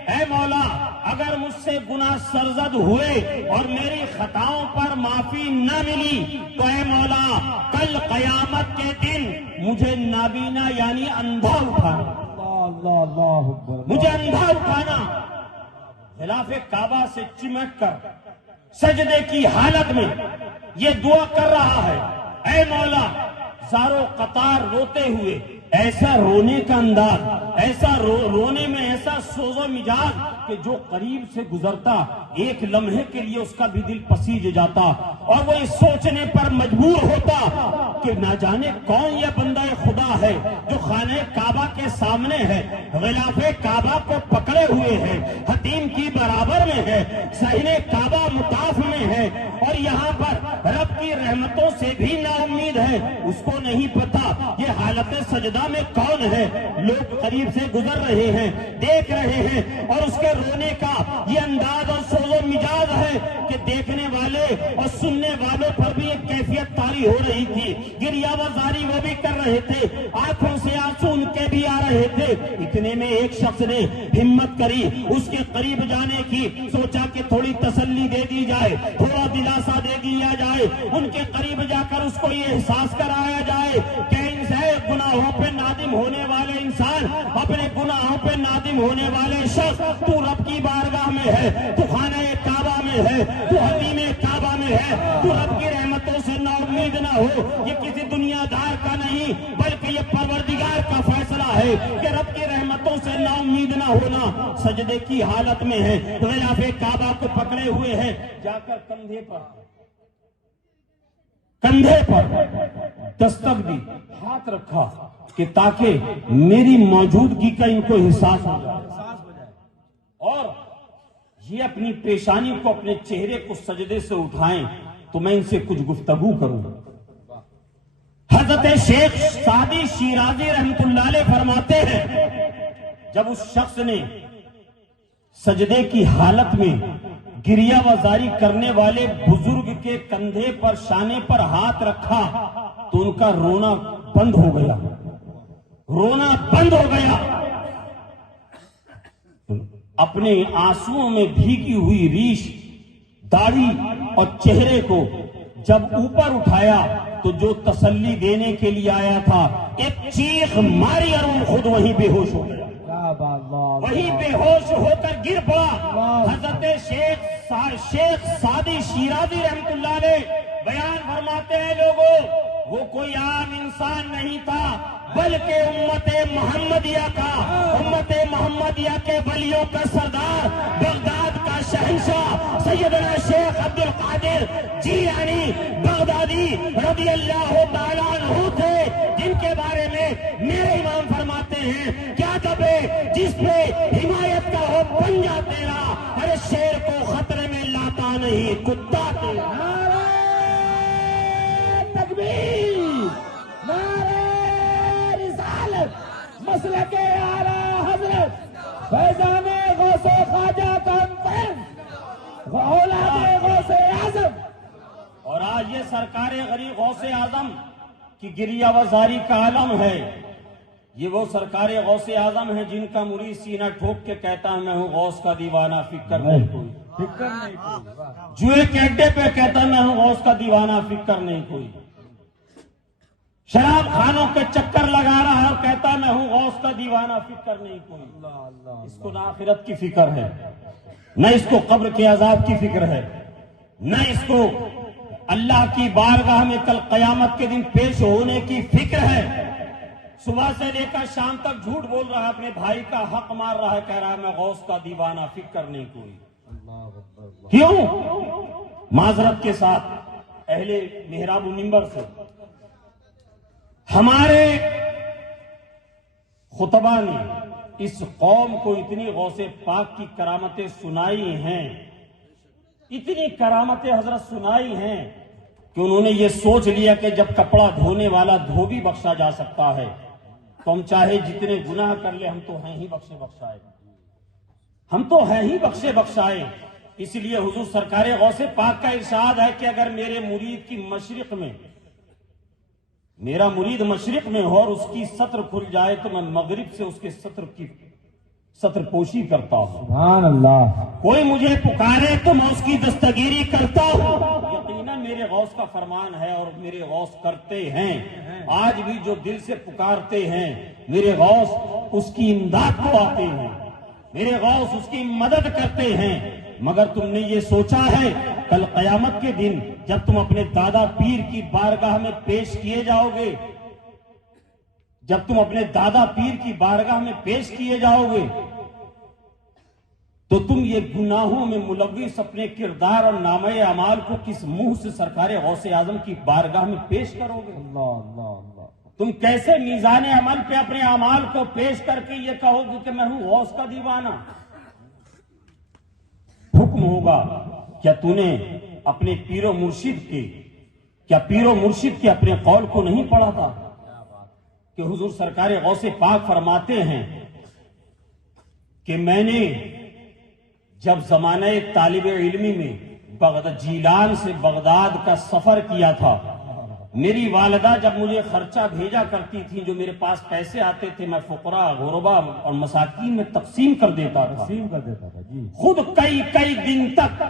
اے مولا اگر مجھ سے گناہ سرزد ہوئے اور میری خطاؤں پر معافی نہ ملی تو اے مولا کل قیامت کے دن مجھے نابینا یعنی اندھا اٹھانا، اللہ اللہ اکبر، مجھے اندھا اٹھانا۔ غلاف کعبہ سے چمٹ کر سجدے کی حالت میں یہ دعا کر رہا ہے، اے مولا زارو قطار روتے ہوئے، ایسا رونے کا انداز، ایسا رونے میں ایسا سوز و مزاج کہ جو قریب سے گزرتا ایک لمحے کے لیے اس کا بھی دل پسیج جاتا اور وہ اس سوچنے پر مجبور ہوتا کہ نہ جانے کون یہ بندہ خدا ہے جو خانہ کعبہ کے سامنے ہے، غلاف کعبہ کو پکڑے ہوئے ہے، حتیم کی برابر میں ہے، صحن کعبہ مطاف میں ہے اور یہاں پر رب کی رحمتوں سے بھی نا امید ہے۔ اس کو نہیں پتا یہ حالت سجدہ میں کون ہے، لوگ قریب سے گزر رہے ہیں، دیکھ رہے ہیں اور اس کے رونے کا یہ انداز اور سوز و مزاج ہے کہ دیکھنے والے اور سننے والوں پر بھی ایک کیفیت طاری ہو رہی تھی، گریہ وزاری وہ بھی کر رہے تھے، آنکھوں سے آنسو ان کے بھی آ رہے تھے۔ اتنے میں ایک شخص نے ہمت کری اس کے قریب جانے کی، سوچا کہ تھوڑی تسلی دے دی جائے، تھوڑا دلاسا دے دیا جائے، ان کے قریب جا کر اس کو یہ احساس کرایا جائے کہ گناہوں پہ نادم ہونے والے انسان، اپنے گناہوں پہ نادم ہونے والے شخص، تو رب کی بارگاہ میں ہے، تو خانہ کعبہ میں ہے، تو حتیم کعبہ میں ہے، تو رب کی رحمتوں سے نا امید نہ ہو۔ یہ کسی دنیا دار کا نہیں بلکہ یہ پروردگار کا فیصلہ ہے کہ رب کی رحمتوں سے نا امید نہ ہونا۔ سجدے کی حالت میں ہے، غلاف کعبہ کو پکڑے ہوئے ہیں، جا کر کندھے پر دستک دی، ہاتھ رکھا کہ تاکہ میری موجودگی کا ان کو احساس ہو جائے اور یہ اپنی پیشانی کو، اپنے چہرے کو سجدے سے اٹھائیں تو میں ان سے کچھ گفتگو کروں۔ حضرت شیخ سعدی شیرازی رحمت اللہ علیہ فرماتے ہیں جب اس شخص نے سجدے کی حالت میں گریہ وزاری کرنے والے بزرگ کے کندھے پر، شانے پر ہاتھ رکھا تو ان کا رونا بند ہو گیا، رونا بند ہو گیا۔ اپنے آنسوؤں میں بھیگی ہوئی ریش، داڑھی اور چہرے کو جب اوپر اٹھایا تو جو تسلی دینے کے لیے آیا تھا ایک چیخ ماری اور وہ خود وہیں بے ہوش ہو گیا، وہی بے ہوش ہو کر گر پڑا۔ حضرت شیخ سعدی شیرازی رحمت اللہ علیہ بیان فرماتے ہیں لوگوں، وہ کوئی عام انسان نہیں تھا بلکہ امت محمدیہ کے ولیوں کا سردار، بغداد کا شہنشاہ سیدنا شیخ عبد القادر جیلانی بغدادی رضی اللہ تعالیٰ عنہ تھے، جن کے بارے میں میرے امام فرماتے ہیں کیا دبے جس پہ حمایت کا ہو پنجہ تیرا، ارے شیر کو خطرے میں لاتا نہیں کتا تیرا۔ نعرہ تکبیر، نعرہ رسالت، مسلک اعلیٰ حضرت فیضان غوث و خواجہ کانفرنس اولاد غوث اعظم۔ اور آج یہ سرکار غریب غوث اعظم کی گریہ وزاری کا عالم ہے، یہ وہ سرکار غوث اعظم ہیں جن کا مرید سینہ ٹھوک کے کہتا ہے میں ہوں غوث کا دیوانہ، فکر نہیں کوئی، فکر نہیں کوئی، جوئے کے اڈے پہ کہتا ہے میں ہوں غوث کا دیوانہ، فکر نہیں کوئی، شراب خانوں کے چکر لگا رہا ہے اور کہتا ہے میں ہوں غوث کا دیوانہ، فکر نہیں کوئی۔ اس کو نہ آخرت کی فکر ہے، نہ اس کو قبر کے عذاب کی فکر ہے، نہ اس کو اللہ کی بارگاہ میں کل قیامت کے دن پیش ہونے کی فکر ہے۔ صبح سے لے کر شام تک جھوٹ بول رہا ہے، اپنے بھائی کا حق مار رہا ہے، کہہ رہا ہے میں غوث کا دیوانہ، فکر نہیں کوئی۔ کیوں؟ معذرت کے ساتھ اہل محراب و منبر سے ہمارے خطبہ نے اس قوم کو اتنی غوث پاک کی کرامتیں سنائی ہیں، اتنی کرامتیں حضرت سنائی ہیں کہ انہوں نے یہ سوچ لیا کہ جب کپڑا دھونے والا دھو بھی بخشا جا سکتا ہے تو ہم چاہے جتنے گناہ کر لیں ہم تو ہیں ہی بخشے بخشائے، ہم تو ہیں ہی بخشے بخشائے۔ اس لیے حضور سرکار غوث پاک کا ارشاد ہے کہ اگر میرے مرید کی مشرق میں میرا مرید مشرق میں ہو اور اس کی سطر کھل جائے تو میں مغرب سے اس کے سطر پوشی کرتا ہوں. سبحان اللہ. کوئی مجھے پکارے تو میں اس کی دستگیری کرتا ہوں. یقیناً میرے غوث کا فرمان ہے اور میرے غوث کرتے ہیں. آج بھی جو دل سے پکارتے ہیں میرے غوث اس کی امداد کو آتے ہیں, میرے غوث اس کی مدد کرتے ہیں. مگر تم نے یہ سوچا ہے کل قیامت کے دن جب تم اپنے دادا پیر کی بارگاہ میں پیش کیے جاؤ گے, جب تم اپنے دادا پیر کی بارگاہ میں پیش کیے جاؤ گے تو تم یہ گناہوں میں ملوث اپنے کردار اور نامہ اعمال کو کس منہ سے سرکار غوث اعظم کی بارگاہ میں پیش کرو گے؟ اللہ اللہ اللہ. تم کیسے میزان عمل پہ اپنے اعمال کو پیش کر کے یہ کہو گے کہ میں ہوں غوث کا دیوانہ؟ حکم ہوگا کیا تو نے اپنے پیر و مرشد کے اپنے قول کو نہیں پڑھا تھا کہ حضور سرکار غوث پاک فرماتے ہیں کہ میں نے جب زمانہ طالب علمی میں جیلان سے بغداد کا سفر کیا تھا, میری والدہ جب مجھے خرچہ بھیجا کرتی تھی, جو میرے پاس پیسے آتے تھے میں فقراء غربا اور مساکین میں تقسیم کر دیتا تھا. جی. خود کئی دن تک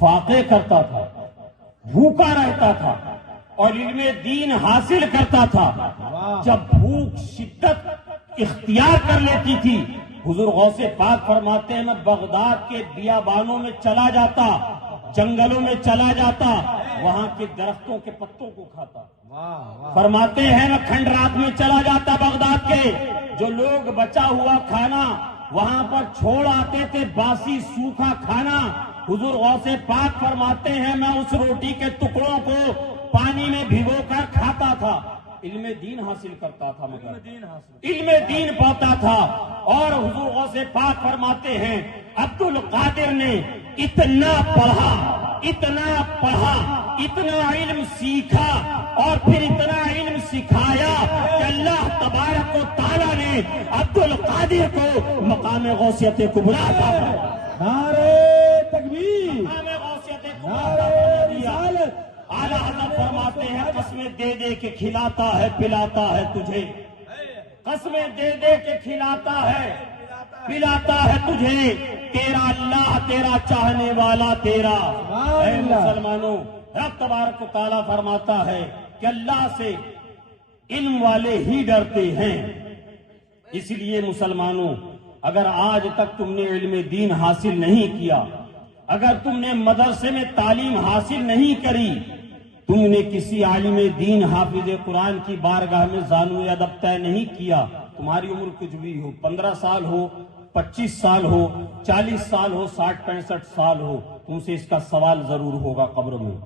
فاقے کرتا تھا, بھوکا رہتا تھا اور علم دین حاصل کرتا تھا. جب بھوک شدت اختیار کر لیتی تھی, حضور غوث پاک فرماتے ہیں میں بغداد کے بیابانوں میں چلا جاتا, جنگلوں میں چلا جاتا, وہاں کے درختوں کے پتوں کو کھاتا. فرماتے ہیں میں کھنڈرات میں چلا جاتا بغداد کے, جو لوگ بچا ہوا کھانا وہاں پر چھوڑ آتے تھے, باسی سوکھا کھانا, حضور غوث پاک فرماتے ہیں میں اس روٹی کے ٹکڑوں کو پانی میں بھگو کر کھاتا تھا. علم دین حاصل کرتا تھا, مگر علم دین پاتا تھا. اور حضور غوث پاک فرماتے ہیں عبد القادر نے اتنا پڑھا, اتنا علم سیکھا اور پھر اتنا علم سکھایا کہ اللہ تبارک و تعالیٰ نے عبد القادر کو مقام غوثیت کبریٰ عطا فرمایا. نعرہ تکبیر, مقام غوثیت نعرہ رسالت. اعلیٰ حضرت فرماتے ہیں قسمیں دے دے کے کھلاتا ہے پلاتا ہے تجھے, قسمیں دے دے کے کھلاتا ہے پلاتا ہے تجھے, تیرا اللہ تیرا چاہنے والا تیرا. اے مسلمانوں, رب تبارک و تعالیٰ فرماتا ہے کہ اللہ سے علم والے ہی ڈرتے ہیں. اس لیے مسلمانوں, اگر آج تک تم نے علم دین حاصل نہیں کیا, اگر تم نے مدرسے میں تعلیم حاصل نہیں کری, تم نے کسی عالم دین حافظ قرآن کی بارگاہ میں زانو ادب طے نہیں کیا, تمہاری عمر کچھ بھی ہو, 15 سال ہو, 25 سال ہو, 40 سال ہو, 60-65 سال ہو, تم سے اس کا سوال ضرور ہوگا قبر میں,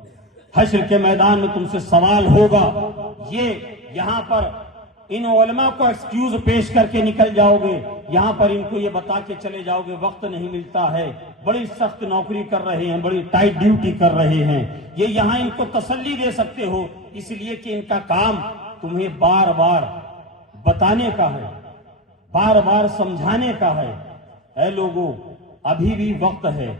حشر کے میدان میں تم سے سوال ہوگا. یہ یہاں پر ان علماء کو ایکسکیوز پیش کر کے نکل جاؤ گے, یہاں پر ان کو یہ بتا کے چلے جاؤ گے وقت نہیں ملتا ہے, بڑی سخت نوکری کر رہے ہیں, بڑی ٹائٹ ڈیوٹی کر رہے ہیں. یہ یہاں ان کو تسلی دے سکتے ہو اس لیے کہ ان کا کام تمہیں بار بار بتانے کا ہے, بار بار سمجھانے کا ہے. اے لوگوں, ابھی بھی وقت ہے,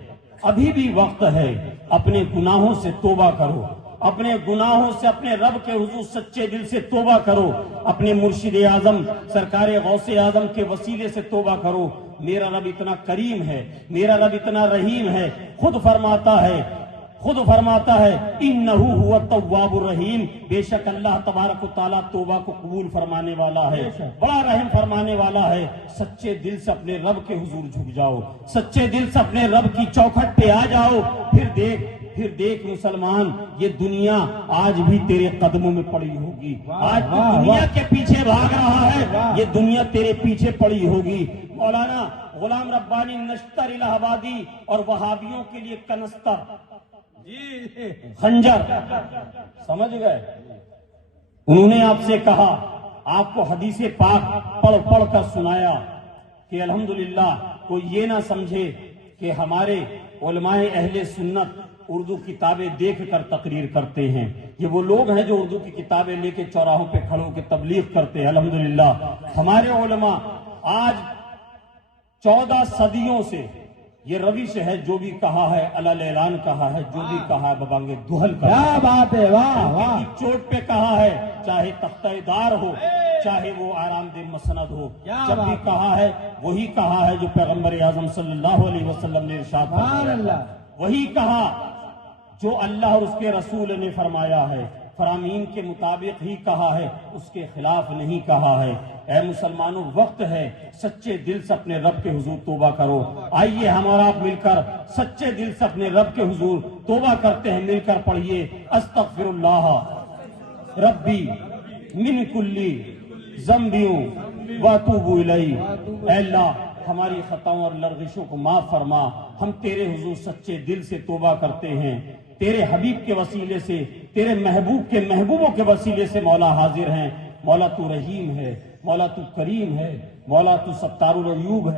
ابھی بھی وقت ہے, اپنے گناہوں سے توبہ کرو, اپنے گناہوں سے اپنے رب کے حضور سچے دل سے توبہ کرو, اپنے مرشد اعظم سرکار غوث اعظم کے وسیلے سے توبہ کرو. میرا رب اتنا کریم ہے, میرا رب اتنا رحیم ہے, خود فرماتا ہے انہو ہوا التواب الرحیم, بے شک اللہ تبارک و تعالیٰ توبہ کو قبول فرمانے والا ہے, بڑا رحم فرمانے والا ہے. سچے دل سے اپنے رب کے حضور جھک جاؤ, سچے دل سے اپنے رب کی چوکھٹ پہ آ جاؤ. پھر دیکھ مسلمان, یہ دنیا آج بھی تیرے قدموں میں پڑی ہوگی. آج تو دنیا کے پیچھے بھاگ رہا ہے, یہ دنیا تیرے پیچھے پڑی ہوگی. مولانا غلام ربانی نشتر الہ آبادی اور وہابیوں کے لیے کنستر خنجر سمجھ گئے, انہوں نے آپ سے کہا, آپ کو حدیث پاک پڑھ کر سنایا کہ الحمدللہ کوئی یہ نہ سمجھے کہ ہمارے علماء اہل سنت اردو کتابیں دیکھ کر تقریر کرتے ہیں. یہ وہ لوگ ہیں جو اردو کی کتابیں لے کے چوراہوں پہ کھڑوں کے تبلیغ کرتے ہیں. الحمدللہ ہمارے علماء آج 14 صدیوں سے یہ روش ہے، جو بھی کہا ہے علل اعلان کہا ہے، جو بھی کہا ہے ببانگے دہل کہا کیا بات ہے، واہ واہ، کی چوٹ پہ کہا ہے، چاہے تختہ دار ہو، چاہے وہ آرام دہ مسند ہو، کیا جب بھی بات ہے۔ کہا ہے وہی کہا ہے جو پیغمبر اعظم صلی اللہ علیہ وسلم نے ارشاد سبحان فرمایا، اللہ، وہی کہا جو اللہ اور اس کے رسول نے فرمایا ہے، فرامین کے مطابق ہی کہا ہے، اس کے خلاف نہیں کہا ہے۔ اے مسلمانوں، وقت ہے سچے دل سے اپنے رب کے حضور توبہ کرو۔ آئیے ہم اور آپ مل کر سچے دل سے اپنے رب کے حضور توبہ کرتے ہیں، مل کر پڑھیے استغفر اللہ ربی من کلی ذنبیوں واتوب الیہ۔ اے اللہ، ہماری خطاؤں اور لرزشوں کو معاف فرما، ہم تیرے حضور سچے دل سے توبہ کرتے ہیں، تیرے حبیب کے وسیلے سے، تیرے محبوب کے محبوبوں کے وسیلے سے مولا حاضر ہیں۔ مولا تو رحیم ہے، مولا تو کریم ہے، مولا تو ستار العیوب ہے۔